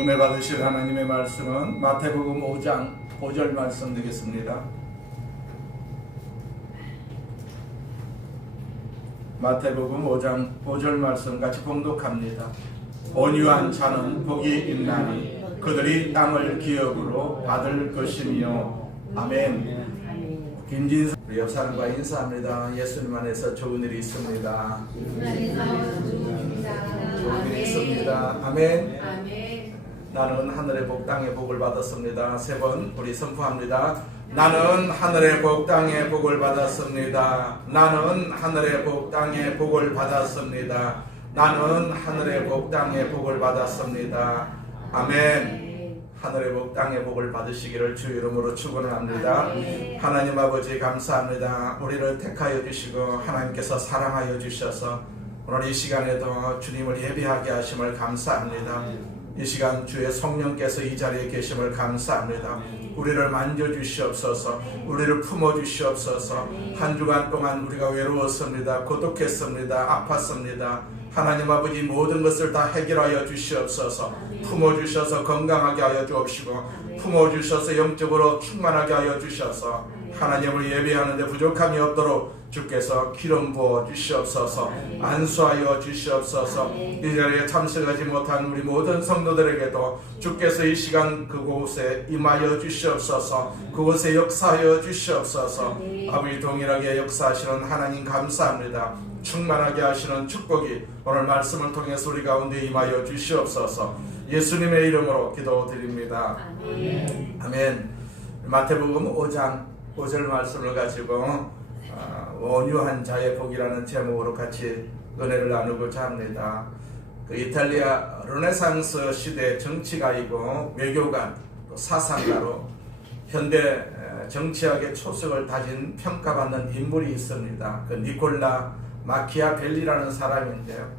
은혜 받으실 하나님의 말씀은 마태복음 5장 5절 말씀 되겠습니다. 마태복음 5장 5절 말씀 같이 봉독합니다. 온유한 자는 복이 있나니 그들이 땅을 기업으로 받을 것이며. 아멘. 김진수 우리 옆 사람과 인사합니다. 예수님 안에서 좋은 일이 있습니다. 좋은 일이 있습니다. 아멘. 나는 하늘의 복 땅의 복을 받았습니다. 세 번 우리 선포합니다. 나는 하늘의 복 땅의 복을 받았습니다. 나는 하늘의 복 땅의 복을 받았습니다. 나는 하늘의 복 땅의 복을 받았습니다. 아멘. 하늘의 복 땅의 복을 받으시기를 주 이름으로 축원합니다. 하나님 아버지 감사합니다. 우리를 택하여 주시고 하나님께서 사랑하여 주셔서 오늘 이 시간에도 주님을 예배하게 하심을 감사합니다. 이 시간 주의 성령께서 이 자리에 계심을 감사합니다. 우리를 만져주시옵소서, 우리를 품어주시옵소서. 한 주간 동안 우리가 외로웠습니다. 고독했습니다. 아팠습니다. 하나님 아버지 모든 것을 다 해결하여 주시옵소서. 품어주셔서 건강하게 하여 주옵시고, 품어주셔서 영적으로 충만하게 하여 주셔서 하나님을 예배하는데 부족함이 없도록 주께서 기름 부어 주시옵소서. 안수하여 주시옵소서. 이 자리에 참석하지 못한 우리 모든 성도들에게도 주께서 이 시간 그곳에 임하여 주시옵소서. 그곳에 역사하여 주시옵소서. 아버지 동일하게 역사하시는 하나님 감사합니다. 충만하게 하시는 축복이 오늘 말씀을 통해서 우리 가운데 임하여 주시옵소서. 예수님의 이름으로 기도드립니다. 아멘. 마태복음 5장 5절 말씀을 가지고 온유한 자의 복이라는 제목으로 같이 은혜를 나누고자 합니다. 그 이탈리아 르네상스 시대 정치가이고 외교관, 또 사상가로 현대 정치학의 초석을 다진 평가받는 인물이 있습니다. 그 니콜라 마키아벨리라는 사람인데요.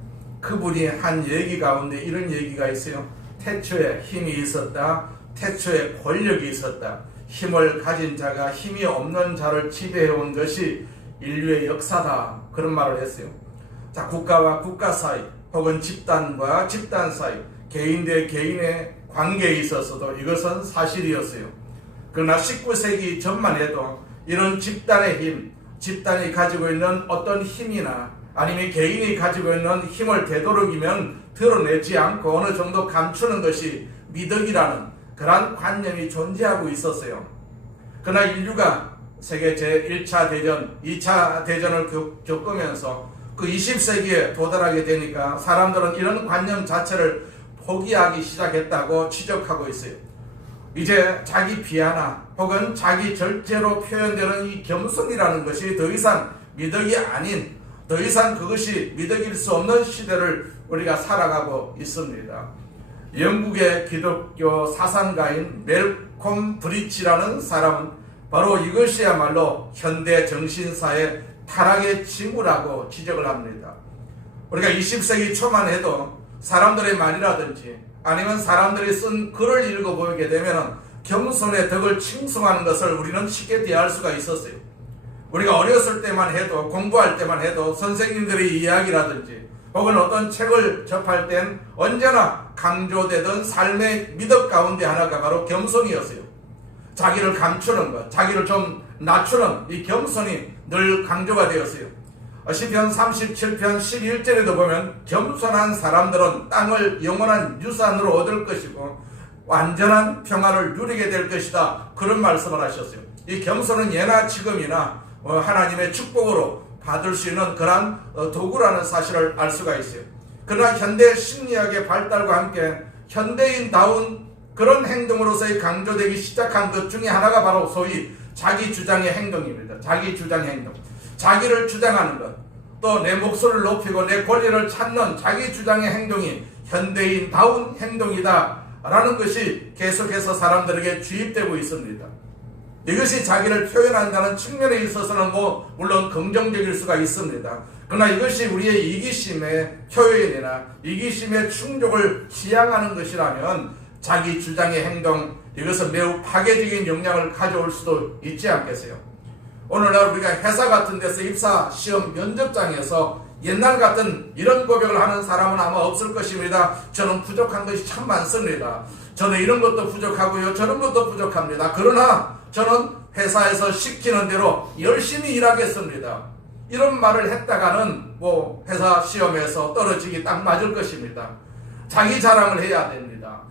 그분이 한 얘기 가운데 이런 얘기가 있어요. 태초에 힘이 있었다. 태초에 권력이 있었다. 힘을 가진 자가 힘이 없는 자를 지배해온 것이 인류의 역사다. 그런 말을 했어요. 자, 국가와 국가 사이 혹은 집단과 집단 사이 개인 대 개인의 관계에 있어서도 이것은 사실이었어요. 그러나 19세기 전만 해도 이런 집단의 힘, 집단이 가지고 있는 어떤 힘이나 아니면 개인이 가지고 있는 힘을 되도록이면 드러내지 않고 어느 정도 감추는 것이 미덕이라는 그러한 관념이 존재하고 있었어요. 그러나 인류가 세계 제1차 대전, 2차 대전을 겪으면서 그 20세기에 도달하게 되니까 사람들은 이런 관념 자체를 포기하기 시작했다고 지적하고 있어요. 이제 자기 비하나 혹은 자기 절제로 표현되는 이 겸손이라는 것이 더 이상 미덕이 아닌, 더 이상 그것이 미덕일 수 없는 시대를 우리가 살아가고 있습니다. 영국의 기독교 사상가인 멜콤 브리치라는 사람은 바로 이것이야말로 현대 정신사의 타락의 징후라고 지적을 합니다. 우리가 20세기 초만 해도 사람들의 말이라든지 아니면 사람들이 쓴 글을 읽어보게 되면 겸손의 덕을 칭송하는 것을 우리는 쉽게 대할 수가 있었어요. 우리가 어렸을 때만 해도, 공부할 때만 해도 선생님들의 이야기라든지 혹은 어떤 책을 접할 땐 언제나 강조되던 삶의 미덕 가운데 하나가 바로 겸손이었어요. 자기를 감추는 것, 자기를 좀 낮추는 이 겸손이 늘 강조가 되었어요. 시편 37편 11절에도 보면 겸손한 사람들은 땅을 영원한 유산으로 얻을 것이고 완전한 평화를 누리게 될 것이다. 그런 말씀을 하셨어요. 이 겸손은 예나 지금이나 하나님의 축복으로 받을 수 있는 그러한 도구라는 사실을 알 수가 있어요. 그러나 현대 심리학의 발달과 함께 현대인다운 그런 행동으로서의 강조되기 시작한 것 중에 하나가 바로 소위 자기 주장의 행동입니다. 자기 주장의 행동. 자기를 주장하는 것, 또 내 목소리를 높이고 내 권리를 찾는 자기 주장의 행동이 현대인다운 행동이다 라는 것이 계속해서 사람들에게 주입되고 있습니다. 이것이 자기를 표현한다는 측면에 있어서는 물론 긍정적일 수가 있습니다. 그러나 이것이 우리의 이기심의 표현이나 이기심의 충족을 지향하는 것이라면 자기 주장의 행동, 이것은 매우 파괴적인 영향을 가져올 수도 있지 않겠어요? 오늘날 우리가 회사 같은 데서 입사 시험 면접장에서 옛날 같은 이런 고백을 하는 사람은 아마 없을 것입니다. 저는 부족한 것이 참 많습니다. 저는 이런 것도 부족하고요, 저런 것도 부족합니다. 그러나 저는 회사에서 시키는 대로 열심히 일하겠습니다. 이런 말을 했다가는 회사 시험에서 떨어지기 딱 맞을 것입니다. 자기 자랑을 해야 됩니다.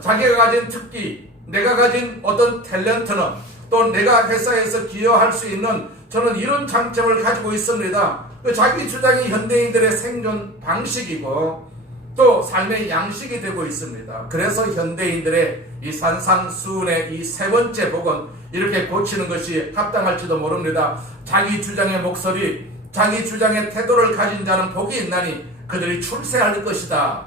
자기가 가진 특기, 내가 가진 어떤 탤런트는, 또 내가 회사에서 기여할 수 있는 저는 이런 장점을 가지고 있습니다. 자기 주장이 현대인들의 생존 방식이고 또 삶의 양식이 되고 있습니다. 그래서 현대인들의 이 산상수훈의 이 세 번째 복은 이렇게 고치는 것이 합당할지도 모릅니다. 자기 주장의 목소리, 자기 주장의 태도를 가진 자는 복이 있나니 그들이 출세할 것이다.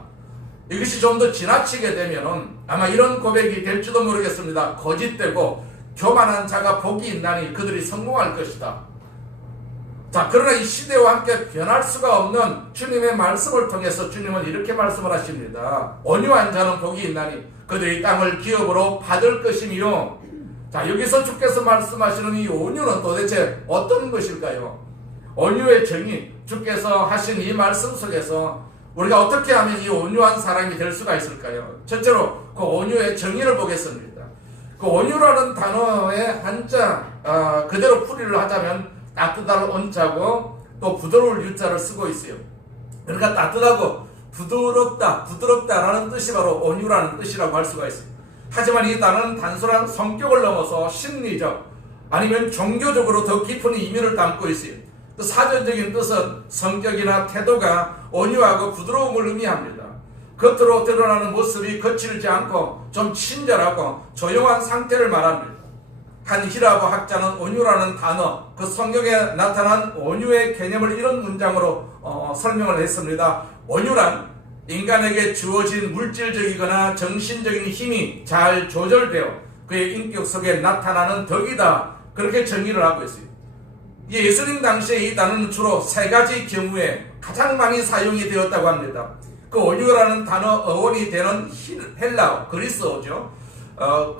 이것이 좀 더 지나치게 되면 아마 이런 고백이 될지도 모르겠습니다. 거짓되고 교만한 자가 복이 있나니 그들이 성공할 것이다. 자, 그러나 이 시대와 함께 변할 수가 없는 주님의 말씀을 통해서 주님은 이렇게 말씀을 하십니다. 온유한 자는 복이 있나니 그들이 땅을 기업으로 받을 것이며. 자, 여기서 주께서 말씀하시는 이 온유는 도대체 어떤 것일까요? 온유의 정의, 주께서 하신 이 말씀 속에서 우리가 어떻게 하면 이 온유한 사람이 될 수가 있을까요? 첫째로 그 온유의 정의를 보겠습니다. 그 온유라는 단어의 한자 그대로 풀이를 하자면 따뜻할 온자고 또 부드러울 유자를 쓰고 있어요. 그러니까 따뜻하고 부드럽다라는 뜻이 바로 온유라는 뜻이라고 할 수가 있어요. 하지만 이 단어는 단순한 성격을 넘어서 심리적 아니면 종교적으로 더 깊은 의미를 담고 있어요. 또 사전적인 뜻은 성격이나 태도가 온유하고 부드러움을 의미합니다. 겉으로 드러나는 모습이 거칠지 않고 좀 친절하고 조용한 상태를 말합니다. 한 히라보 학자는 온유라는 단어, 그 성경에 나타난 온유의 개념을 이런 문장으로 설명을 했습니다. 온유란 인간에게 주어진 물질적이거나 정신적인 힘이 잘 조절되어 그의 인격 속에 나타나는 덕이다. 그렇게 정의를 하고 있어요. 예수님 당시에 이 단어는 주로 세 가지 경우에 가장 많이 사용이 되었다고 합니다. 그 온유라는 단어 어원이 되는 헬라어, 그리스어죠.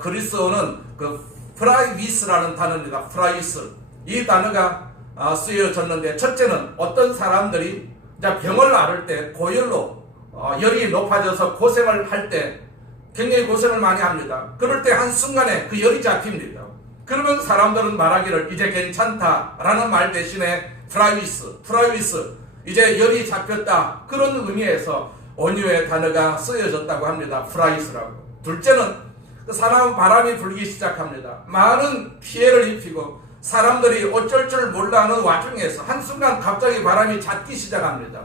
그리스어는 그 프라이비스라는 단어입니다. 프라이스. 이 단어가 쓰여졌는데, 첫째는 어떤 사람들이 병을 앓을 때 고열로 열이 높아져서 고생을 할 때 굉장히 고생을 많이 합니다. 그럴 때 한순간에 그 열이 잡힙니다. 그러면 사람들은 말하기를 이제 괜찮다라는 말 대신에 프라이비스, 이제 열이 잡혔다, 그런 의미에서 온유의 단어가 쓰여졌다고 합니다. 프라이스라고. 둘째는 그 사람 바람이 불기 시작합니다. 많은 피해를 입히고 사람들이 어쩔 줄 몰라 하는 와중에서 한순간 갑자기 바람이 잦기 시작합니다.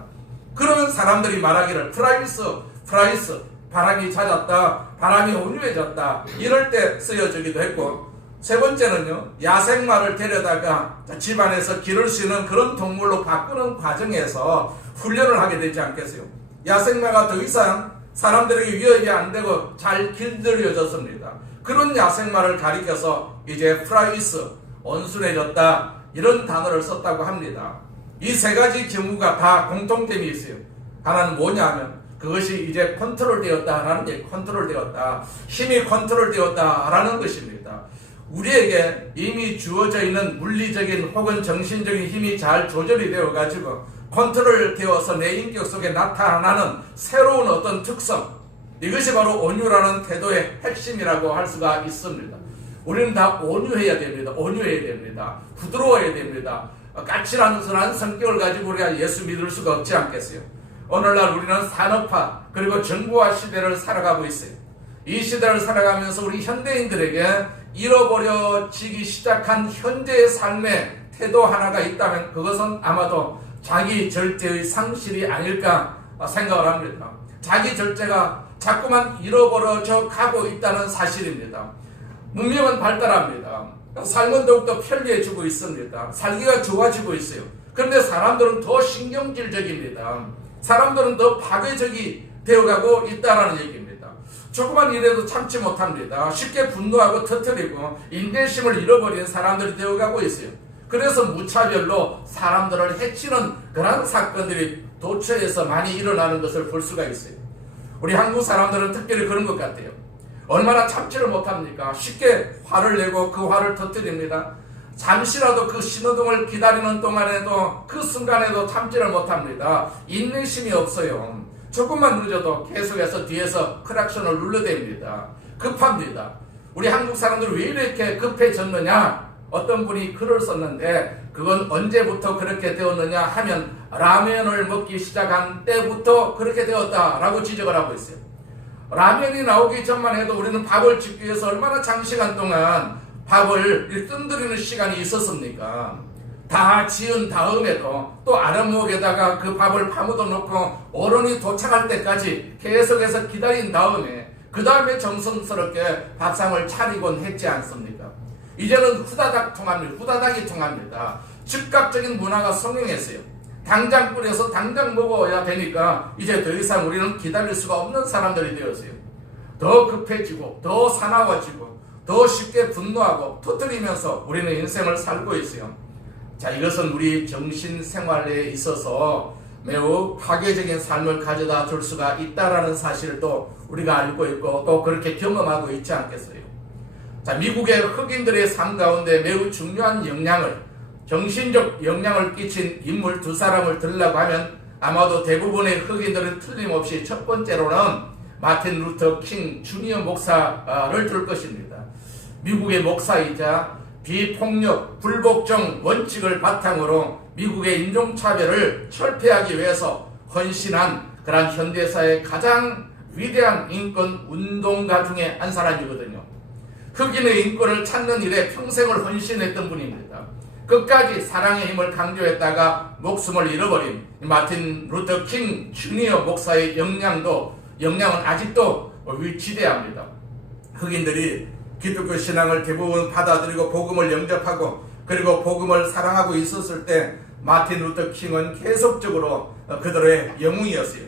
그러면 사람들이 말하기를 프라이스, 바람이 잦았다, 바람이 온유해졌다, 이럴 때 쓰여지기도 했고, 세 번째는요, 야생마를 데려다가 집안에서 기를 수 있는 그런 동물로 바꾸는 과정에서 훈련을 하게 되지 않겠어요? 야생마가 더 이상 사람들에게 위협이 안 되고 잘 길들여졌습니다. 그런 야생마를 가리켜서 이제 프라이스, 온순해졌다, 이런 단어를 썼다고 합니다. 이 세 가지 경우가 다 공통점이 있어요. 하나는 뭐냐면 그것이 이제 컨트롤되었다라는 게 컨트롤되었다, 힘이 컨트롤되었다라는 것입니다. 우리에게 이미 주어져 있는 물리적인 혹은 정신적인 힘이 잘 조절이 되어 가지고 컨트롤 되어서 내 인격 속에 나타나는 새로운 어떤 특성, 이것이 바로 온유라는 태도의 핵심이라고 할 수가 있습니다. 우리는 다 온유해야 됩니다. 온유해야 됩니다. 부드러워야 됩니다. 까칠한 성격을 가지고 우리가 예수 믿을 수가 없지 않겠어요? 오늘날 우리는 산업화 그리고 정보화 시대를 살아가고 있어요. 이 시대를 살아가면서 우리 현대인들에게 잃어버려지기 시작한 현재의 삶의 태도 하나가 있다면 그것은 아마도 자기 절제의 상실이 아닐까 생각을 합니다. 자기 절제가 자꾸만 잃어버려져 가고 있다는 사실입니다. 문명은 발달합니다. 삶은 더욱더 편리해지고 있습니다. 살기가 좋아지고 있어요. 그런데 사람들은 더 신경질적입니다. 사람들은 더 파괴적이 되어가고 있다는 얘기입니다. 조그만 일에도 참지 못합니다. 쉽게 분노하고 터뜨리고 인내심을 잃어버린 사람들이 되어가고 있어요. 그래서 무차별로 사람들을 해치는 그런 사건들이 도처에서 많이 일어나는 것을 볼 수가 있어요. 우리 한국 사람들은 특별히 그런 것 같아요. 얼마나 참지를 못합니까? 쉽게 화를 내고 그 화를 터뜨립니다. 잠시라도 그 신호등을 기다리는 동안에도 그 순간에도 참지를 못합니다. 인내심이 없어요. 조금만 늦어도 계속해서 뒤에서 크락션을 눌러댑니다. 급합니다. 우리 한국 사람들은 왜 이렇게 급해졌느냐? 어떤 분이 글을 썼는데 그건 언제부터 그렇게 되었느냐 하면 라면을 먹기 시작한 때부터 그렇게 되었다라고 지적을 하고 있어요. 라면이 나오기 전만 해도 우리는 밥을 짓기 위해서 얼마나 장시간 동안 밥을 뜸들이는 시간이 있었습니까? 다 지은 다음에도 또 아랫목에다가 그 밥을 파묻어 놓고 어른이 도착할 때까지 계속해서 기다린 다음에 그 다음에 정성스럽게 밥상을 차리곤 했지 않습니까? 이제는 후다닥 통합니다. 후다닥이 통합니다. 즉각적인 문화가 성행했어요. 당장 끓여서 당장 먹어야 되니까 이제 더 이상 우리는 기다릴 수가 없는 사람들이 되었어요. 더 급해지고 더 사나워지고 더 쉽게 분노하고 터뜨리면서 우리는 인생을 살고 있어요. 자, 이것은 우리 정신생활에 있어서 매우 파괴적인 삶을 가져다 줄 수가 있다라는 사실을 또 우리가 알고 있고 또 그렇게 경험하고 있지 않겠어요? 자, 미국의 흑인들의 삶 가운데 매우 중요한 영향을, 정신적 영향을 끼친 인물 두 사람을 들으려고 하면 아마도 대부분의 흑인들은 틀림없이 첫 번째로는 마틴 루터 킹 주니어 목사를 들 것입니다. 미국의 목사이자 비폭력, 불복종 원칙을 바탕으로 미국의 인종차별을 철폐하기 위해서 헌신한 그런 현대사의 가장 위대한 인권 운동가 중에 한 사람이거든요. 흑인의 인권을 찾는 일에 평생을 헌신했던 분입니다. 끝까지 사랑의 힘을 강조했다가 목숨을 잃어버린 마틴 루터 킹 주니어 목사의 영향은 아직도 위치대합니다. 흑인들이 기독교 신앙을 대부분 받아들이고 복음을 영접하고 그리고 복음을 사랑하고 있었을 때 마틴 루터 킹은 계속적으로 그들의 영웅이었어요.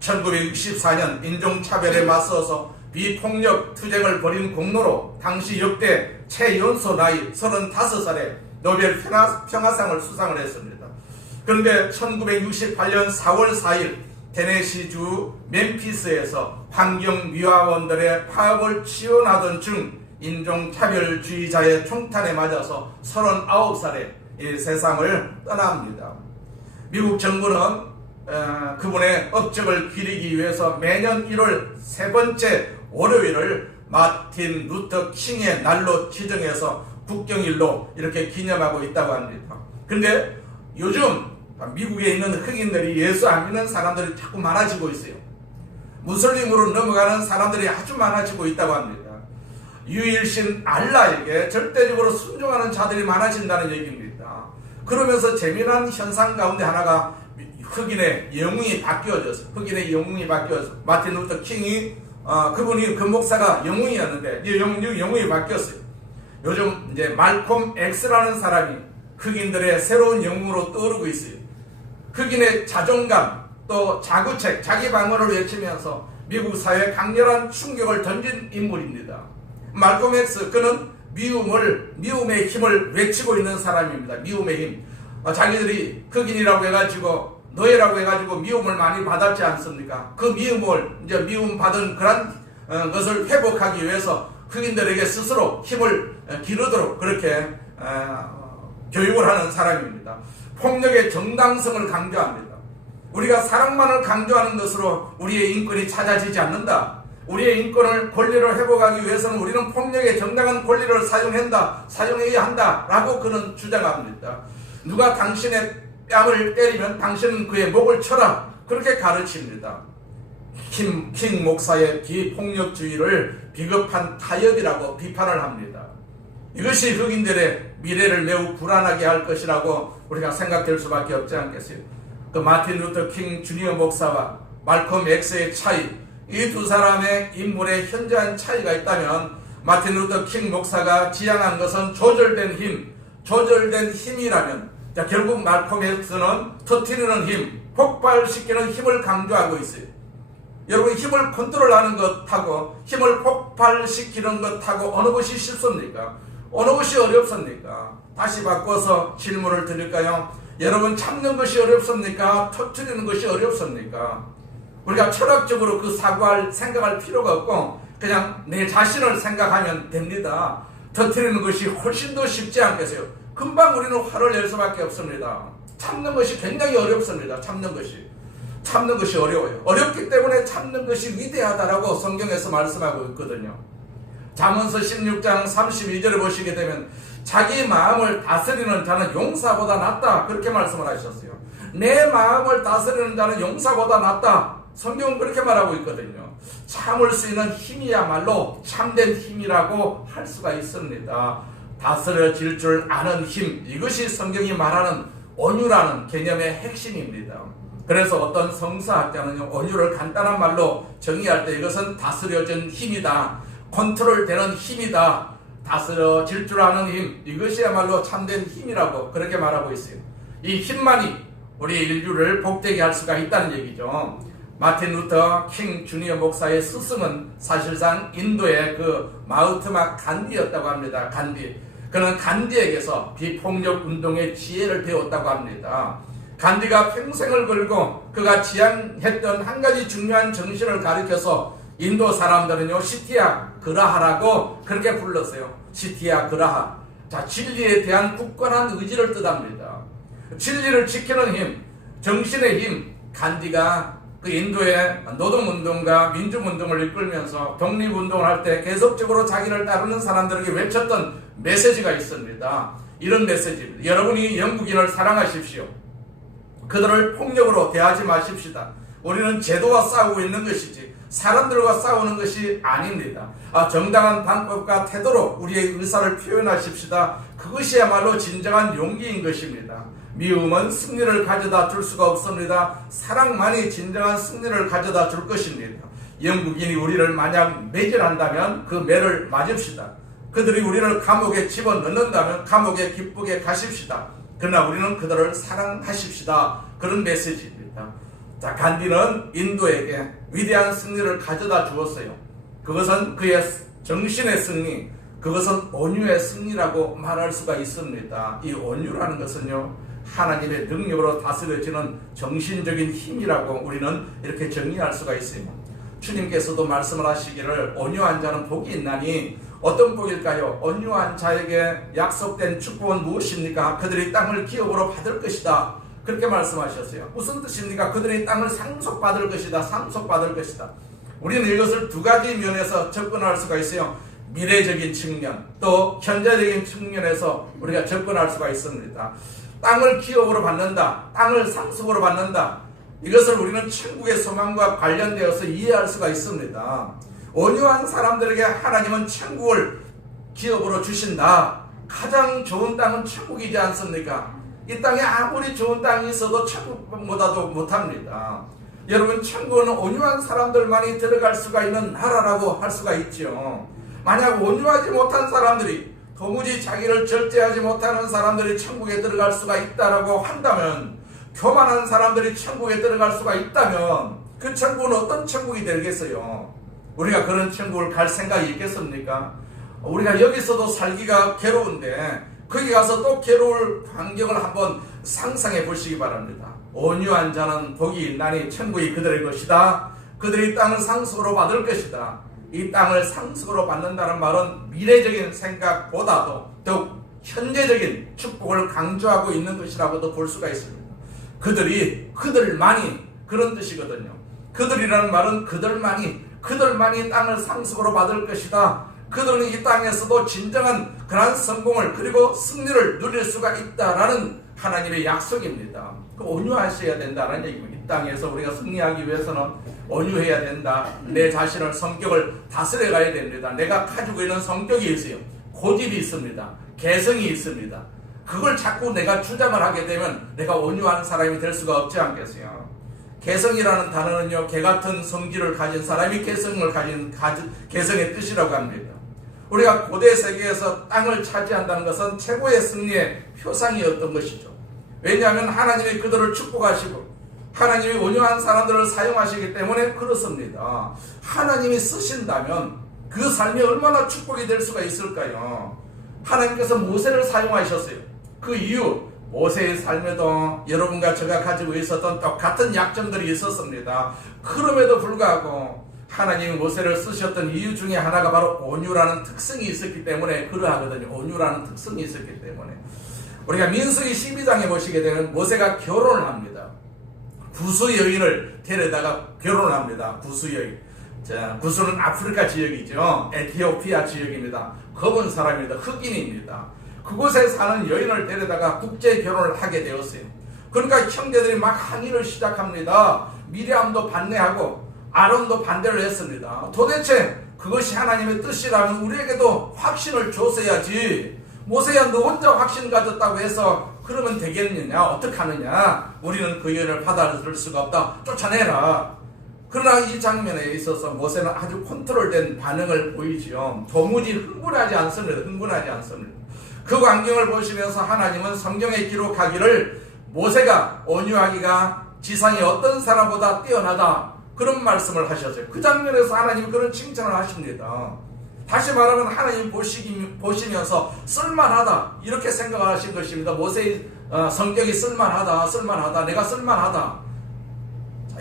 1964년 인종차별에 맞서서 비폭력 투쟁을 벌인 공로로 당시 역대 최연소 나이 35살에 노벨 평화상을 수상을 했습니다. 그런데 1968년 4월 4일 테네시주 멤피스에서 환경미화원들의 파업을 지원하던 중 인종차별주의자의 총탄에 맞아서 39살에 이 세상을 떠납니다. 미국 정부는 그분의 업적을 기리기 위해서 매년 1월 세 번째 월요일을 마틴 루터 킹의 날로 지정해서 국경일로 이렇게 기념하고 있다고 합니다. 그런데 요즘 미국에 있는 흑인들이 예수 안 믿는 사람들이 자꾸 많아지고 있어요. 무슬림으로 넘어가는 사람들이 아주 많아지고 있다고 합니다. 유일신 알라에게 절대적으로 순종하는 자들이 많아진다는 얘기입니다. 그러면서 재미난 현상 가운데 하나가 흑인의 영웅이 바뀌어져서 마틴 루터 킹이 그분이 그 목사가 영웅이었는데 영웅이 바뀌었어요. 요즘 이제 말콤 X라는 사람이 흑인들의 새로운 영웅으로 떠오르고 있어요. 흑인의 자존감 또 자구책 자기 방어를 외치면서 미국 사회에 강렬한 충격을 던진 인물입니다. 말콤 X 그는 미움의 힘을 외치고 있는 사람입니다. 미움의 힘. 자기들이 흑인이라고 해가지고 노예라고 해가지고 미움을 많이 받았지 않습니까? 그 미움 받은 그런 것을 회복하기 위해서 흑인들에게 스스로 힘을 기르도록 그렇게 교육을 하는 사람입니다. 폭력의 정당성을 강조합니다. 우리가 사랑만을 강조하는 것으로 우리의 인권이 찾아지지 않는다. 우리의 인권을 권리를 회복하기 위해서는 우리는 폭력의 정당한 권리를 사용해야 한다 라고 그는 주장합니다. 누가 당신의 뺨을 때리면 당신은 그의 목을 쳐라 그렇게 가르칩니다. 킹 목사의 비폭력주의를 비겁한 타협이라고 비판을 합니다. 이것이 흑인들의 미래를 매우 불안하게 할 것이라고 우리가 생각될 수밖에 없지 않겠어요. 그 마틴 루터 킹 주니어 목사와 말콤 X의 차이, 이 두 사람의 인물의 현저한 차이가 있다면 마틴 루터 킹 목사가 지향한 것은 조절된 힘이라면 결국 말콤 X는 터뜨리는 힘, 폭발시키는 힘을 강조하고 있어요. 여러분 힘을 컨트롤하는 것하고 힘을 폭발시키는 것하고 어느 것이 쉽습니까? 어느 것이 어렵습니까? 다시 바꿔서 질문을 드릴까요? 여러분 참는 것이 어렵습니까? 터뜨리는 것이 어렵습니까? 우리가 철학적으로 그 생각할 필요가 없고 그냥 내 자신을 생각하면 됩니다. 터뜨리는 것이 훨씬 더 쉽지 않겠어요? 금방 우리는 화를 낼 수밖에 없습니다. 참는 것이 굉장히 어렵습니다. 참는 것이 어려워요. 어렵기 때문에 참는 것이 위대하다라고 성경에서 말씀하고 있거든요. 잠언서 16장 32절에 보시게 되면 자기 마음을 다스리는 자는 용사보다 낫다, 그렇게 말씀을 하셨어요. 내 마음을 다스리는 자는 용사보다 낫다, 성경은 그렇게 말하고 있거든요. 참을 수 있는 힘이야말로 참된 힘이라고 할 수가 있습니다. 다스려질 줄 아는 힘, 이것이 성경이 말하는 온유라는 개념의 핵심입니다. 그래서 어떤 성서학자는요, 온유를 간단한 말로 정의할 때 이것은 다스려진 힘이다, 컨트롤되는 힘이다, 다스려질 줄 아는 힘, 이것이야말로 참된 힘이라고 그렇게 말하고 있어요. 이 힘만이 우리 인류를 복되게 할 수가 있다는 얘기죠. 마틴 루터 킹 주니어 목사의 스승은 사실상 인도의 그 마흐트마 간디였다고 합니다. 간디. 그는 간디에게서 비폭력 운동의 지혜를 배웠다고 합니다. 간디가 평생을 걸고 그가 지향했던 한 가지 중요한 정신을 가리켜서 인도 사람들은요, 시티아 그라하라고 그렇게 불렀어요. 시티아 그라하. 자, 진리에 대한 굳건한 의지를 뜻합니다. 진리를 지키는 힘, 정신의 힘. 간디가 그 인도의 노동운동과 민주운동을 이끌면서 독립운동을 할 때 계속적으로 자기를 따르는 사람들에게 외쳤던 메시지가 있습니다. 이런 메시지입니다. 여러분이 영국인을 사랑하십시오. 그들을 폭력으로 대하지 마십시다. 우리는 제도와 싸우고 있는 것이지 사람들과 싸우는 것이 아닙니다. 정당한 방법과 태도로 우리의 의사를 표현하십시다. 그것이야말로 진정한 용기인 것입니다. 미움은 승리를 가져다 줄 수가 없습니다. 사랑만이 진정한 승리를 가져다 줄 것입니다. 영국인이 우리를 만약 매질한다면 그 매를 맞읍시다. 그들이 우리를 감옥에 집어넣는다면 감옥에 기쁘게 가십시다. 그러나 우리는 그들을 사랑하십시다. 그런 메시지입니다. 자, 간디는 인도에게 위대한 승리를 가져다 주었어요. 그것은 그의 정신의 승리, 그것은 온유의 승리라고 말할 수가 있습니다. 이 온유라는 것은요, 하나님의 능력으로 다스려지는 정신적인 힘이라고 우리는 이렇게 정의할 수가 있어요. 주님께서도 말씀을 하시기를 온유한 자는 복이 있나니, 어떤 복일까요? 온유한 자에게 약속된 축복은 무엇입니까? 그들이 땅을 기업으로 받을 것이다, 그렇게 말씀하셨어요. 무슨 뜻입니까? 그들이 땅을 상속받을 것이다, 상속받을 것이다. 우리는 이것을 두 가지 면에서 접근할 수가 있어요. 미래적인 측면, 또 현재적인 측면에서 우리가 접근할 수가 있습니다. 땅을 기업으로 받는다, 땅을 상속으로 받는다, 이것을 우리는 천국의 소망과 관련되어서 이해할 수가 있습니다. 온유한 사람들에게 하나님은 천국을 기업으로 주신다. 가장 좋은 땅은 천국이지 않습니까? 이 땅에 아무리 좋은 땅이 있어도 천국보다도 못합니다. 여러분, 천국은 온유한 사람들만이 들어갈 수가 있는 나라라고 할 수가 있죠. 만약 온유하지 못한 사람들이, 도무지 자기를 절제하지 못하는 사람들이 천국에 들어갈 수가 있다라고 한다면, 교만한 사람들이 천국에 들어갈 수가 있다면 그 천국은 어떤 천국이 되겠어요? 우리가 그런 천국을 갈 생각이 있겠습니까? 우리가 여기서도 살기가 괴로운데 거기 가서 또 괴로울 환경을 한번 상상해 보시기 바랍니다. 온유한 자는 복이 있나니 천국이 그들의 것이다. 그들이 땅을 상속으로 받을 것이다. 이 땅을 상속으로 받는다는 말은 미래적인 생각보다도 더욱 현재적인 축복을 강조하고 있는 것이라고도 볼 수가 있습니다. 그들만이 그런 뜻이거든요. 그들이라는 말은 그들만이 땅을 상속으로 받을 것이다. 그들은 이 땅에서도 진정한 그러한 성공을, 그리고 승리를 누릴 수가 있다라는 하나님의 약속입니다. 온유하셔야 된다는 얘기입니다. 이 땅에서 우리가 승리하기 위해서는 온유해야 된다. 내 자신을, 성격을 다스려 가야 됩니다. 내가 가지고 있는 성격이 있어요. 고집이 있습니다. 개성이 있습니다. 그걸 자꾸 내가 주장을 하게 되면 내가 온유한 사람이 될 수가 없지 않겠어요? 개성이라는 단어는요, 개 같은 성질을 가진 사람이 개성을 가진 개성의 뜻이라고 합니다. 우리가 고대 세계에서 땅을 차지한다는 것은 최고의 승리의 표상이었던 것이죠. 왜냐하면 하나님이 그들을 축복하시고 하나님이 온유한 사람들을 사용하시기 때문에 그렇습니다. 하나님이 쓰신다면 그 삶이 얼마나 축복이 될 수가 있을까요? 하나님께서 모세를 사용하셨어요. 그 이유, 모세의 삶에도 여러분과 제가 가지고 있었던 똑같은 약점들이 있었습니다. 그럼에도 불구하고 하나님이 모세를 쓰셨던 이유 중에 하나가 바로 온유라는 특성이 있었기 때문에 그러하거든요. 온유라는 특성이 있었기 때문에. 우리가 민수기 12장에 보시게 되면 모세가 결혼을 합니다. 구스 여인을 데려다가 결혼을 합니다. 구스 여인. 자, 구스는 아프리카 지역이죠. 에티오피아 지역입니다. 검은 사람입니다. 흑인입니다. 그곳에 사는 여인을 데려다가 국제 결혼을 하게 되었어요. 그러니까 형제들이 막 항의를 시작합니다. 미리암도 반대하고 아론도 반대를 했습니다. 도대체 그것이 하나님의 뜻이라면 우리에게도 확신을 줬어야지. 모세야 너 혼자 확신 가졌다고 해서 그러면 되겠느냐? 어떻게 하느냐? 우리는 그 여인을 받아들일 수가 없다. 쫓아내라. 그러나 이 장면에 있어서 모세는 아주 컨트롤된 반응을 보이지요. 도무지 흥분하지 않습니다. 흥분하지 않습니다. 그 광경을 보시면서 하나님은 성경에 기록하기를 모세가 온유하기가 지상의 어떤 사람보다 뛰어나다. 그런 말씀을 하셨어요. 그 장면에서 하나님이 그런 칭찬을 하십니다. 다시 말하면 하나님 보시면서 쓸만하다 이렇게 생각하신 것입니다. 모세의 성격이 쓸만하다 내가 쓸만하다.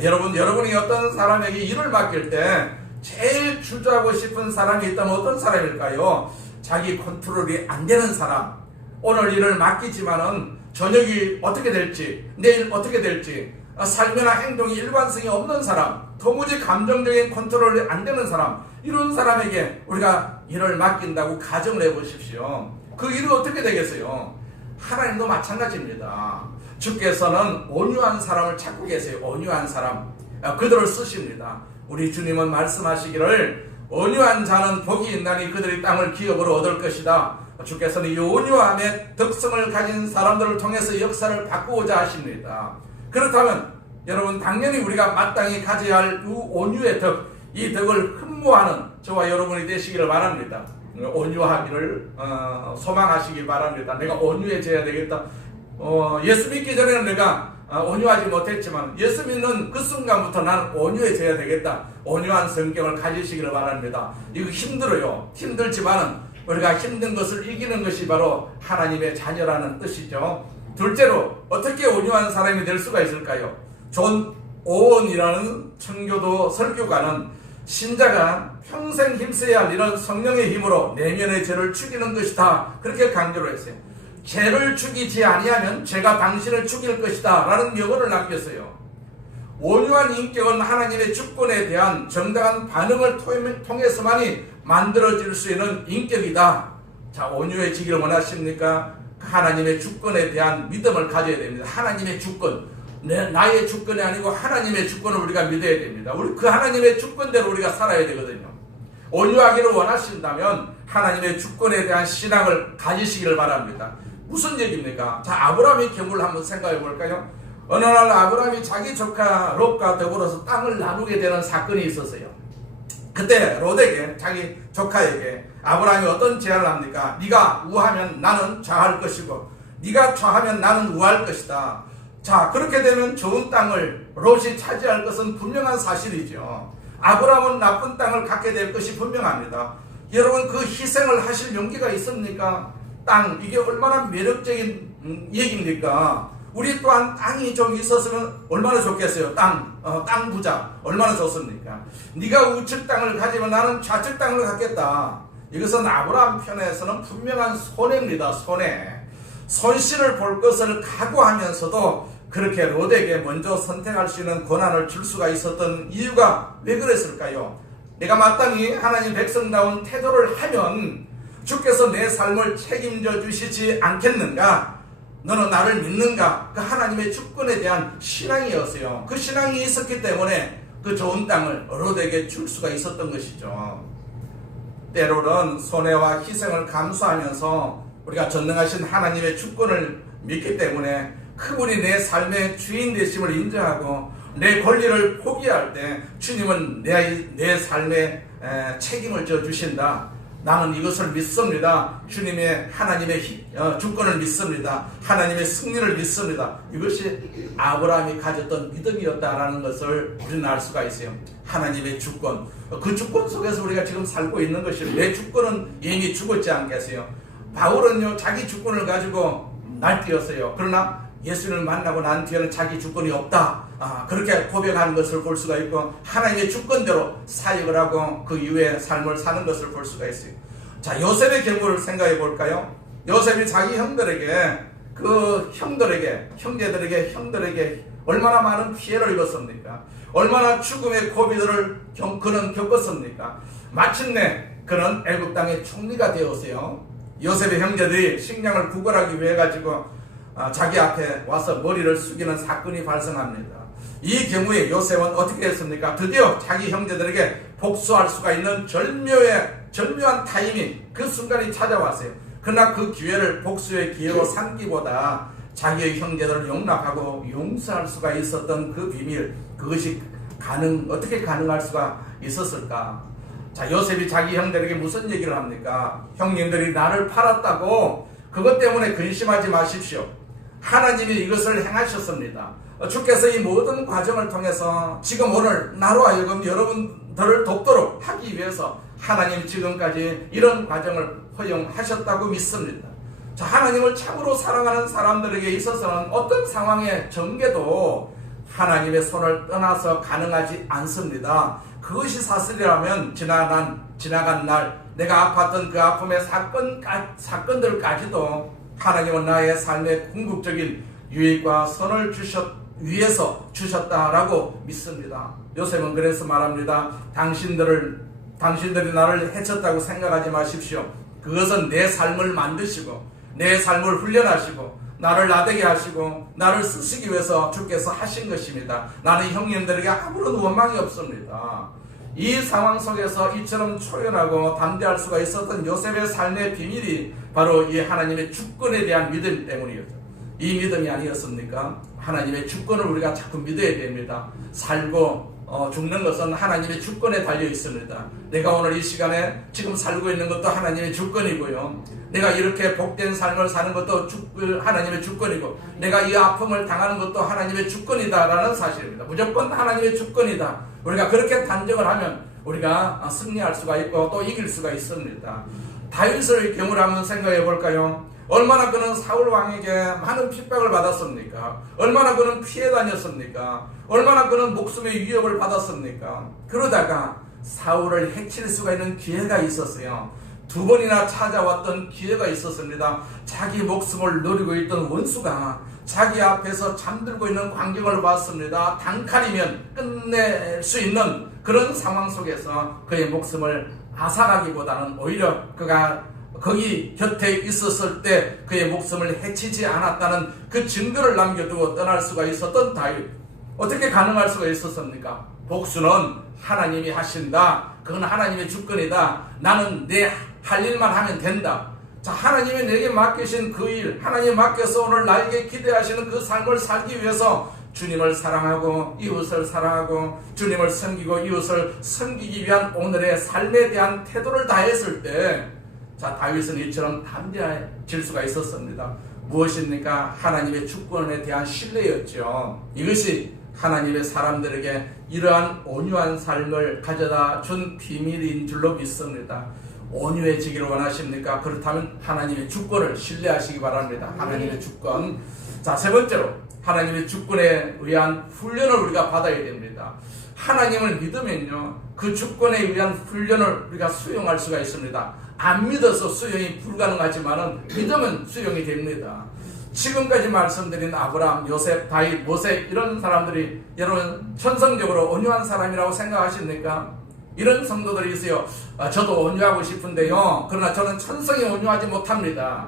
여러분이 어떤 사람에게 일을 맡길 때 제일 주저하고 싶은 사람이 있다면 어떤 사람일까요? 자기 컨트롤이 안 되는 사람. 오늘 일을 맡기지만은 저녁이 어떻게 될지 내일 어떻게 될지 삶이나 행동이 일관성이 없는 사람, 도무지 감정적인 컨트롤이 안 되는 사람, 이런 사람에게 우리가 일을 맡긴다고 가정을 해보십시오. 그 일은 어떻게 되겠어요? 하나님도 마찬가지입니다. 주께서는 온유한 사람을 찾고 계세요. 온유한 사람. 그들을 쓰십니다. 우리 주님은 말씀하시기를 온유한 자는 복이 있나니 그들이 땅을 기업으로 얻을 것이다. 주께서는 이 온유함의 특성을 가진 사람들을 통해서 역사를 바꾸고자 하십니다. 그렇다면 여러분 당연히 우리가 마땅히 가져야 할 온유의 덕, 이 덕을 흠모하는 저와 여러분이 되시기를 바랍니다. 온유하기를 소망하시기 바랍니다. 내가 온유해져야 되겠다. 예수 믿기 전에는 내가 온유하지 못했지만 예수 믿는 그 순간부터 나는 온유해져야 되겠다. 온유한 성격을 가지시기를 바랍니다. 이거 힘들어요. 힘들지만은 우리가 힘든 것을 이기는 것이 바로 하나님의 자녀라는 뜻이죠. 둘째로 어떻게 온유한 사람이 될 수가 있을까요? 존 오원이라는 청교도 설교가는 신자가 평생 힘써야 할 일은 성령의 힘으로 내면의 죄를 죽이는 것이다. 그렇게 강조를 했어요. 죄를 죽이지 아니하면 죄가 당신을 죽일 것이다 라는 명언을 남겼어요. 온유한 인격은 하나님의 주권에 대한 정당한 반응을 통해서만이 만들어질 수 있는 인격이다. 자, 온유해지기를 원하십니까? 하나님의 주권에 대한 믿음을 가져야 됩니다. 하나님의 주권, 나의 주권이 아니고 하나님의 주권을 우리가 믿어야 됩니다. 우리 그 하나님의 주권대로 우리가 살아야 되거든요. 온유하기를 원하신다면 하나님의 주권에 대한 신앙을 가지시기를 바랍니다. 무슨 얘기입니까? 자, 아브라함의 경우를 한번 생각해 볼까요? 어느 날 아브라함이 자기 조카 롯과 더불어서 땅을 나누게 되는 사건이 있었어요. 그때 롯에게, 자기 조카에게 아브라함이 어떤 제안을 합니까? 네가 우하면 나는 좌할 것이고 네가 좌하면 나는 우할 것이다. 자, 그렇게 되면 좋은 땅을 롯이 차지할 것은 분명한 사실이죠. 아브라함은 나쁜 땅을 갖게 될 것이 분명합니다. 여러분, 그 희생을 하실 용기가 있습니까? 땅, 이게 얼마나 매력적인 얘기입니까? 우리 또한 땅이 좀 있었으면 얼마나 좋겠어요. 땅 부자 얼마나 좋습니까? 네가 우측 땅을 가지면 나는 좌측 땅을 갖겠다. 이것은 아브라함 편에서는 분명한 손해입니다. 손실을 볼 것을 각오하면서도 그렇게 롯에게 먼저 선택할 수 있는 권한을 줄 수가 있었던 이유가 왜 그랬을까요? 내가 마땅히 하나님 백성다운 태도를 하면 주께서 내 삶을 책임져 주시지 않겠는가? 너는 나를 믿는가? 그 하나님의 주권에 대한 신앙이었어요. 그 신앙이 있었기 때문에 그 좋은 땅을 롯에게 줄 수가 있었던 것이죠. 때로는 손해와 희생을 감수하면서 우리가 전능하신 하나님의 주권을 믿기 때문에 그분이 내 삶의 주인 되심을 인정하고 내 권리를 포기할 때 주님은 내 삶에 책임을 져 주신다. 나는 이것을 믿습니다. 주님의 하나님의 주권을 믿습니다. 하나님의 승리를 믿습니다. 이것이 아브라함이 가졌던 믿음이었다라는 것을 우리는 알 수가 있어요. 하나님의 주권, 그 주권 속에서 우리가 지금 살고 있는 것이, 내 주권은 이미 죽었지 않겠어요? 바울은요, 자기 주권을 가지고 날뛰었어요. 그러나 예수님을 만나고 난 뒤에는 자기 주권이 없다. 그렇게 고백하는 것을 볼 수가 있고, 하나님의 주권대로 사역을 하고 그 이후에 삶을 사는 것을 볼 수가 있어요. 자, 요셉의 경우를 생각해 볼까요? 요셉이 자기 형제들에게 얼마나 많은 피해를 입었습니까? 얼마나 죽음의 고비들을 그는 겪었습니까? 마침내 그는 애굽 땅의 총리가 되었어요. 요셉의 형제들이 식량을 구걸하기 위해 가지고 자기 앞에 와서 머리를 숙이는 사건이 발생합니다. 이 경우에 요셉은 어떻게 했습니까? 드디어 자기 형제들에게 복수할 수가 있는 절묘한 타이밍, 그 순간이 찾아왔어요. 그러나 그 기회를 복수의 기회로 삼기보다 자기의 형제들을 용납하고 용서할 수가 있었던 그 비밀, 그것이 어떻게 가능할 수가 있었을까? 자, 요셉이 자기 형들에게 무슨 얘기를 합니까? 형님들이 나를 팔았다고 그것 때문에 근심하지 마십시오. 하나님이 이것을 행하셨습니다. 주께서 이 모든 과정을 통해서 지금 오늘 나로 하여금 여러분들을 돕도록 하기 위해서 하나님 지금까지 이런 과정을 허용하셨다고 믿습니다. 자, 하나님을 참으로 사랑하는 사람들에게 있어서는 어떤 상황의 전개도 하나님의 손을 떠나서 가능하지 않습니다. 그것이 사실이라면 지나간 날 내가 아팠던 그 아픔의 사건들까지도 하나님은 나의 삶의 궁극적인 유익과 선을 위해서 주셨다라고 믿습니다. 요셉은 그래서 말합니다. 당신들이 나를 해쳤다고 생각하지 마십시오. 그것은 내 삶을 만드시고 내 삶을 훈련하시고 나를 나되게 하시고 나를 쓰시기 위해서 주께서 하신 것입니다. 나는 형님들에게 아무런 원망이 없습니다. 이 상황 속에서 이처럼 초연하고 담대할 수가 있었던 요셉의 삶의 비밀이 바로 이 하나님의 주권에 대한 믿음 때문이었죠. 이 믿음이 아니었습니까? 하나님의 주권을 우리가 자꾸 믿어야 됩니다. 살고 죽는 것은 하나님의 주권에 달려 있습니다. 내가 오늘 이 시간에 지금 살고 있는 것도 하나님의 주권이고요. 내가 이렇게 복된 삶을 사는 것도 하나님의 주권이고, 내가 이 아픔을 당하는 것도 하나님의 주권이다라는 사실입니다. 무조건 하나님의 주권이다. 우리가 그렇게 단정을 하면 우리가 승리할 수가 있고 또 이길 수가 있습니다. 다윗의 경우를 한번 생각해 볼까요? 얼마나 그는 사울 왕에게 많은 핍박을 받았습니까? 얼마나 그는 피해 다녔습니까? 얼마나 그는 목숨의 위협을 받았습니까? 그러다가 사울을 해칠 수가 있는 기회가 있었어요. 2번이나 찾아왔던 기회가 있었습니다. 자기 목숨을 노리고 있던 원수가 자기 앞에서 잠들고 있는 광경을 봤습니다. 단칼이면 끝낼 수 있는 그런 상황 속에서 그의 목숨을 앗아가기보다는 오히려 그가 거기 곁에 있었을 때 그의 목숨을 해치지 않았다는 그 증거를 남겨두고 떠날 수가 있었던 다윗. 어떻게 가능할 수가 있었습니까? 복수는 하나님이 하신다. 그건 하나님의 주권이다. 나는 내 할 일만 하면 된다. 자, 하나님이 내게 맡기신 그 일, 하나님 맡겨서 오늘 나에게 기대하시는 그 삶을 살기 위해서 주님을 사랑하고 이웃을 사랑하고 주님을 섬기고 이웃을 섬기기 위한 오늘의 삶에 대한 태도를 다했을 때, 자, 다윗은 이처럼 담대해질 수가 있었습니다. 무엇입니까? 하나님의 주권에 대한 신뢰였죠. 이것이 하나님의 사람들에게 이러한 온유한 삶을 가져다 준 비밀인 줄로 믿습니다. 온유해지기를 원하십니까? 그렇다면 하나님의 주권을 신뢰하시기 바랍니다. 하나님의 주권. 자, 세 번째로 하나님의 주권에 의한 훈련을 우리가 받아야 됩니다. 하나님을 믿으면요, 그 주권에 의한 훈련을 우리가 수용할 수가 있습니다. 안 믿어서 수용이 불가능하지만은 믿으면 수용이 됩니다. 지금까지 말씀드린 아브라함, 요셉, 다윗, 모세, 이런 사람들이 여러분 천성적으로 온유한 사람이라고 생각하십니까? 이런 성도들이 있어요. 저도 온유하고 싶은데요, 그러나 저는 천성이 온유하지 못합니다.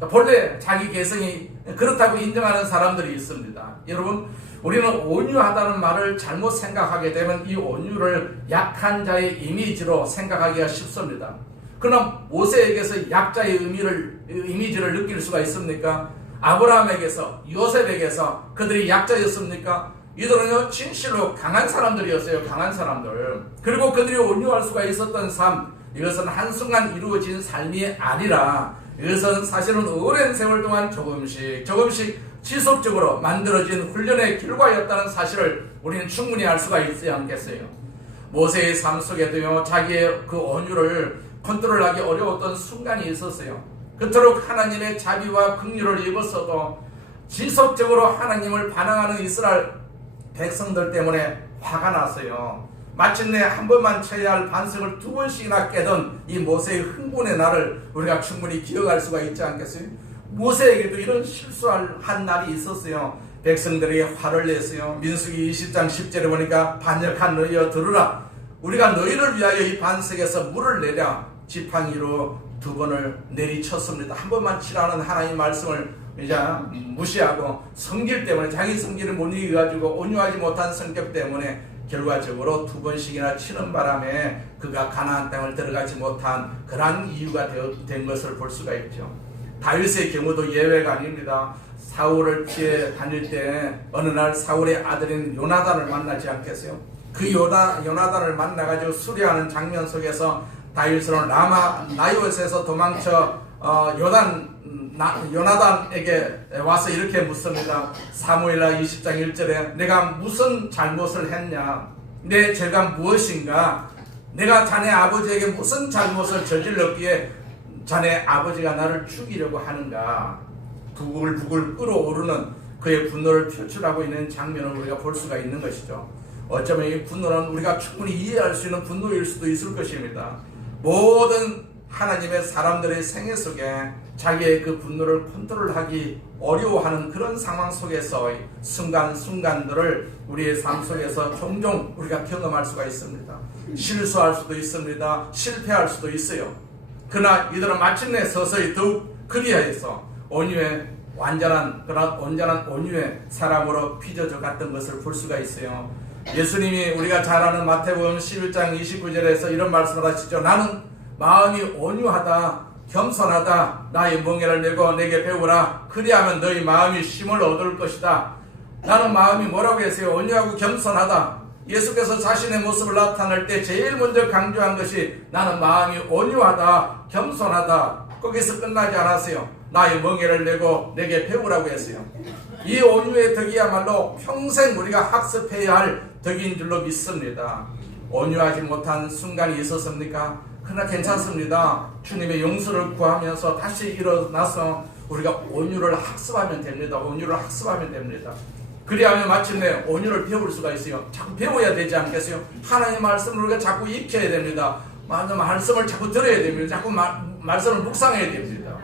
본래 자기 개성이 그렇다고 인정하는 사람들이 있습니다. 여러분, 우리는 온유하다는 말을 잘못 생각하게 되면 이 온유를 약한 자의 이미지로 생각하기가 쉽습니다. 그러나 모세에게서 약자의 이미지를 느낄 수가 있습니까? 아브라함에게서, 요셉에게서 그들이 약자였습니까? 이들은요, 진실로 강한 사람들이었어요. 강한 사람들. 그리고 그들이 온유할 수가 있었던 삶, 이것은 한순간 이루어진 삶이 아니라 이것은 사실은 오랜 세월 동안 조금씩 지속적으로 만들어진 훈련의 결과였다는 사실을 우리는 충분히 알 수가 있지 않겠어요? 모세의 삶 속에도요, 자기의 그 온유를 컨트롤하기 어려웠던 순간이 있었어요. 그토록 하나님의 자비와 긍휼을 입었어도 지속적으로 하나님을 반항하는 이스라엘 백성들 때문에 화가 났어요. 마침내 한 번만 쳐야 할 반석을 두 번씩이나 깨던 이 모세의 흥분의 날을 우리가 충분히 기억할 수가 있지 않겠어요? 모세에게도 이런 실수한 날이 있었어요. 백성들에게 화를 냈어요. 민수기 20장 10절에 보니까 반역한 너희여 들으라. 우리가 너희를 위하여 이 반석에서 물을 내랴. 지팡이로 두 번을 내리쳤습니다. 한 번만 치라는 하나님의 말씀을 이제 무시하고 성질 때문에, 자기 성질을 못 이겨가지고 온유하지 못한 성격 때문에 결과적으로 두 번씩이나 치는 바람에 그가 가나안 땅을 들어가지 못한 그러한 이유가 된 것을 볼 수가 있죠. 다윗의 경우도 예외가 아닙니다. 사울을 피해 다닐 때 어느 날 사울의 아들인 요나단을 만나지 않겠어요? 그 요나단을 만나가지고 수리하는 장면 속에서 다윗은 라마 나요스에서 도망쳐 요나단에게 와서 이렇게 묻습니다. 사무엘하 20장 1절에 내가 무슨 잘못을 했냐? 내 죄가 무엇인가? 내가 자네 아버지에게 무슨 잘못을 저질렀기에 자네 아버지가 나를 죽이려고 하는가? 부글부글 끓어오르는 그의 분노를 표출하고 있는 장면을 우리가 볼 수가 있는 것이죠. 어쩌면 이 분노는 우리가 충분히 이해할 수 있는 분노일 수도 있을 것입니다. 모든 하나님의 사람들의 생애 속에 자기의 그 분노를 컨트롤하기 어려워하는 그런 상황 속에서 순간순간들을 우리의 삶 속에서 종종 우리가 경험할 수가 있습니다. 실수할 수도 있습니다. 실패할 수도 있어요. 그러나 이들은 마침내 서서히 더욱 그리하여서 완전한 온유의 사람으로 빚어져 갔던 것을 볼 수가 있어요. 예수님이 우리가 잘 아는 마태복음 11장 29절에서 이런 말씀을 하시죠. 나는 마음이 온유하다 겸손하다 나의 멍에를 메고 내게 배우라. 그리하면 너희 마음이 쉼을 얻을 것이다. 나는 마음이 뭐라고 했어요? 온유하고 겸손하다. 예수께서 자신의 모습을 나타낼 때 제일 먼저 강조한 것이 나는 마음이 온유하다 겸손하다. 거기서 끝나지 않았어요. 나의 멍에를 메고 내게 배우라고 했어요. 이 온유의 덕이야말로 평생 우리가 학습해야 할 덕인 줄로 믿습니다. 온유하지 못한 순간이 있었습니까? 그러나 괜찮습니다. 주님의 용서를 구하면서 다시 일어나서 우리가 온유를 학습하면 됩니다. 온유를 학습하면 됩니다. 그리하면 마침내 온유를 배울 수가 있어요. 자꾸 배워야 되지 않겠어요? 하나님의 말씀을 우리가 자꾸 익혀야 됩니다. 말씀을 자꾸 들어야 됩니다. 자꾸 말씀을 묵상해야 됩니다.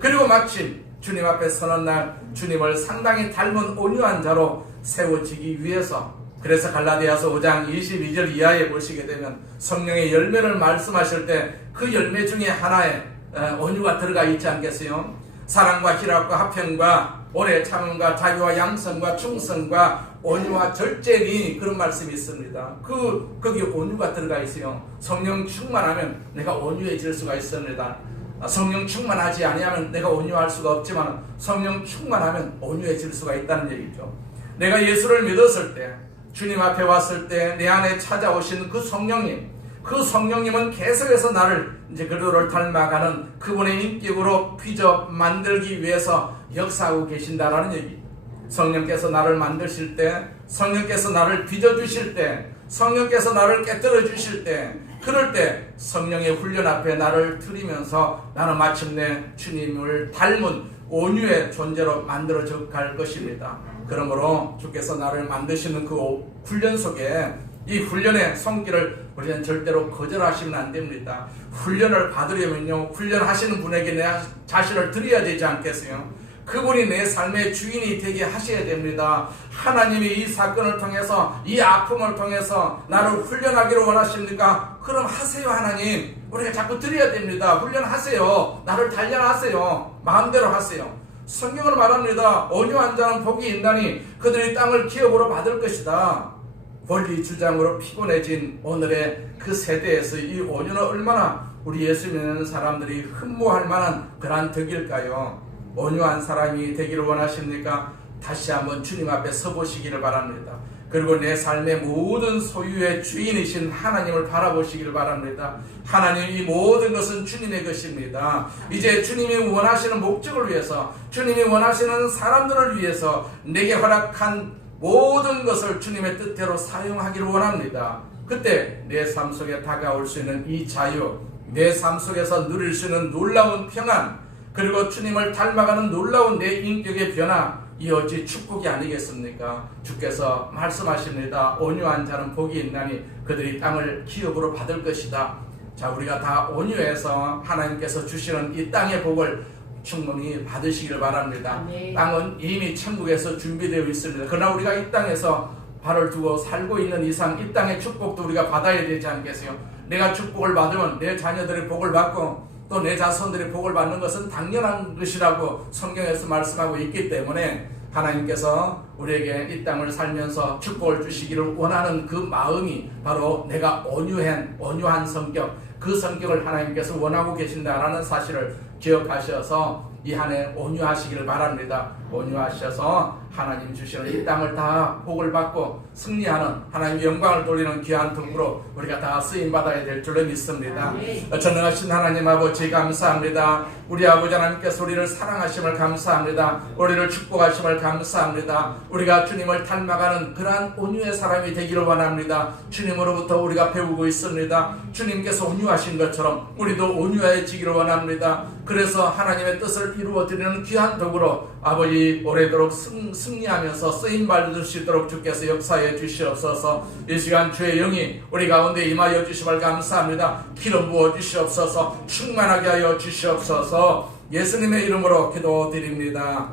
그리고 마침 주님 앞에 서는 날 주님을 상당히 닮은 온유한 자로 세워지기 위해서, 그래서 갈라디아서 5장 22절 이하에 보시게 되면 성령의 열매를 말씀하실 때 그 열매 중에 하나에 온유가 들어가 있지 않겠어요? 사랑과 희락과 화평과 오래 참음과 자유와 양성과 충성과 온유와 절제니, 그런 말씀이 있습니다. 거기 온유가 들어가 있어요. 성령 충만하면 내가 온유해질 수가 있습니다. 성령 충만하지 아니하면 내가 온유할 수가 없지만 성령 충만하면 온유해질 수가 있다는 얘기죠. 내가 예수를 믿었을 때, 주님 앞에 왔을 때 내 안에 찾아오신 그 성령님은 계속해서 나를 이제 그들을 닮아가는 그분의 인격으로 빚어 만들기 위해서 역사하고 계신다라는 얘기. 성령께서 나를 만드실 때, 성령께서 나를 빚어 주실 때, 성령께서 나를 깨뜨려 주실 때, 그럴 때 성령의 훈련 앞에 나를 드리면서 나는 마침내 주님을 닮은 온유의 존재로 만들어져 갈 것입니다. 그러므로 주께서 나를 만드시는 그 훈련 속에 이 훈련의 성기를 우리는 절대로 거절하시면 안 됩니다. 훈련을 받으려면요, 훈련하시는 분에게 내 자신을 드려야 되지 않겠어요? 그분이 내 삶의 주인이 되게 하셔야 됩니다. 하나님이 이 사건을 통해서, 이 아픔을 통해서 나를 훈련하기를 원하십니까? 그럼 하세요. 하나님, 우리가 자꾸 드려야 됩니다. 훈련하세요. 나를 단련하세요. 마음대로 하세요. 성경은 말합니다. 온유한 자는 복이 있나니 그들이 땅을 기업으로 받을 것이다. 권리 주장으로 피곤해진 오늘의 그 세대에서 이 온유는 얼마나 우리 예수 믿는 사람들이 흠모할 만한 그러한 덕일까요? 온유한 사람이 되기를 원하십니까? 다시 한번 주님 앞에 서보시기를 바랍니다. 그리고 내 삶의 모든 소유의 주인이신 하나님을 바라보시기를 바랍니다. 하나님, 이 모든 것은 주님의 것입니다. 이제 주님이 원하시는 목적을 위해서, 주님이 원하시는 사람들을 위해서 내게 허락한 모든 것을 주님의 뜻대로 사용하기를 원합니다. 그때 내 삶 속에 다가올 수 있는 이 자유, 내 삶 속에서 누릴 수 있는 놀라운 평안, 그리고 주님을 닮아가는 놀라운 내 인격의 변화, 이 어찌 축복이 아니겠습니까? 주께서 말씀하십니다. 온유한 자는 복이 있나니 그들이 땅을 기업으로 받을 것이다. 자, 우리가 다 온유해서 하나님께서 주시는 이 땅의 복을 충분히 받으시기를 바랍니다. 아멘. 땅은 이미 천국에서 준비되어 있습니다. 그러나 우리가 이 땅에서 발을 두고 살고 있는 이상 이 땅의 축복도 우리가 받아야 되지 않겠어요? 내가 축복을 받으면 내 자녀들이 복을 받고 또 내 자손들이 복을 받는 것은 당연한 것이라고 성경에서 말씀하고 있기 때문에 하나님께서 우리에게 이 땅을 살면서 축복을 주시기를 원하는 그 마음이 바로 내가 온유한 성격, 그 성격을 하나님께서 원하고 계신다라는 사실을 기억하셔서 이 한 해 온유하시기를 바랍니다. 온유하셔서 하나님 주시는 이 땅을 다 복을 받고 승리하는 하나님 영광을 돌리는 귀한 통으로 우리가 다 쓰임받아야 될 줄로 믿습니다. 전능하신 하나님 아버지 감사합니다. 우리 아버지 하나님께서 우리를 사랑하심을 감사합니다. 우리를 축복하심을 감사합니다. 우리가 주님을 닮아가는 그러한 온유의 사람이 되기를 원합니다. 주님으로부터 우리가 배우고 있습니다. 주님께서 온유하신 것처럼 우리도 온유해지기를 원합니다. 그래서 하나님의 뜻을 이루어드리는 귀한 도구로 아버지 오래도록 승리하면서 쓰임받을 수 있도록 주께서 역사해 주시옵소서. 이 시간 주의 영이 우리 가운데 임하여 주심을 감사합니다. 기름 부어 주시옵소서. 충만하게 하여 주시옵소서. 예수님의 이름으로 기도드립니다.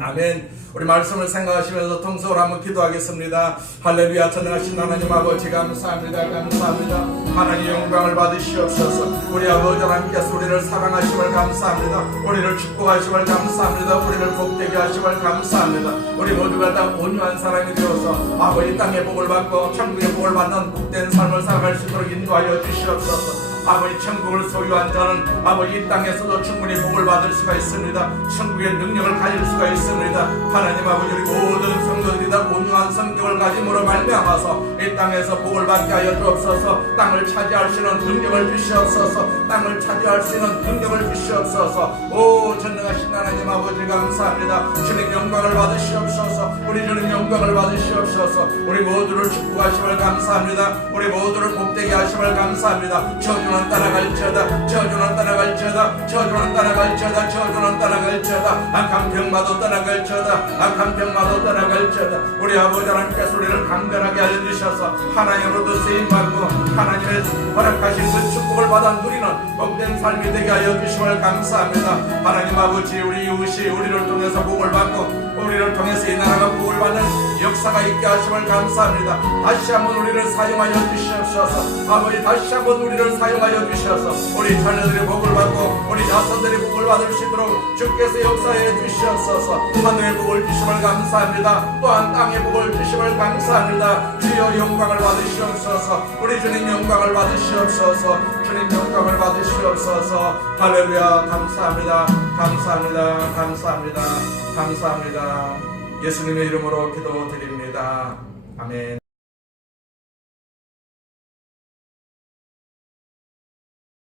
아멘. 우리 말씀을 생각하시면서 통성으로 한번 기도하겠습니다. 할렐루야. 전능하신 하나님 아버지 감사합니다. 감사합니다. 하나님 영광을 받으시옵소서. 우리 아버지 하나님께서 우리를 사랑하심을 감사합니다. 우리를 축복하심을 감사합니다. 우리를 복되게 하심을 감사합니다. 우리 모두가 다 온유한 사람이 되어서 아버지 땅의 복을 받고 천국의 복을 받는 복된 삶을 살아갈 수 있도록 인도하여 주시옵소서. 아버지 천국을 소유한 자는 아버지 이 땅에서도 충분히 복을 받을 수가 있습니다. 천국의 능력을 가질 수가 있습니다. 하나님 아버지 우리 모든 성도들이 다 온유한 성격을 가짐으로 말미암아서 이 땅에서 복을 받게 하여 주옵소서. 땅을 차지할 수 있는 능력을 주시옵소서. 땅을 차지할 수 있는 능력을 주시옵소서. 오 전능하신 하나님 아버지 감사합니다. 주님 영광을 받으시옵소서. 우리 주님 영광을 받으시옵소서. 우리 모두를 축복하심을 감사합니다. 우리 모두를 복되게 하심을 감사합니다. 저주는 따라갈지어다. 저주는 따라갈지어다. 저주는 따라갈지어다. 저주는 따라갈지어다. 악한 병마도 따라갈지어다. 악한 병마도 따라갈지어다. 우리 아버지 하나님께서 우리를 강건하게 알려주셔서 하나님으로도 쓰임받고 하나님의 허락하신 그 축복을 받아 누리는 복된 삶이 되게 하여 주심을 감사합니다. 하나님 아버지 우리 이웃이 우리를 통해서 복을 받고 우리를 통해서 이 나라가 복을 받는 역사가 있게 하심을 감사합니다. 다시 한번 우리를 사용하여 주시옵소서. 아버지 다시 한번 우리를 사용하여 주셔서 우리 자녀들이 복을 받고 우리 자손들이 복을 받을 수 있도록 주께서 역사해 주시옵소서. 하늘의 복을 주심을 감사합니다. 또한 땅의 복을 주심을 감사합니다. 주여 영광을 받으시옵소서. 우리 주님 영광을 받으시옵소서. 주님 영광을 받으시옵소서. 할렐루야. 감사합니다. 감사합니다. 감사합니다. 감사합니다. 예수님의 이름으로 기도드립니다. 아멘.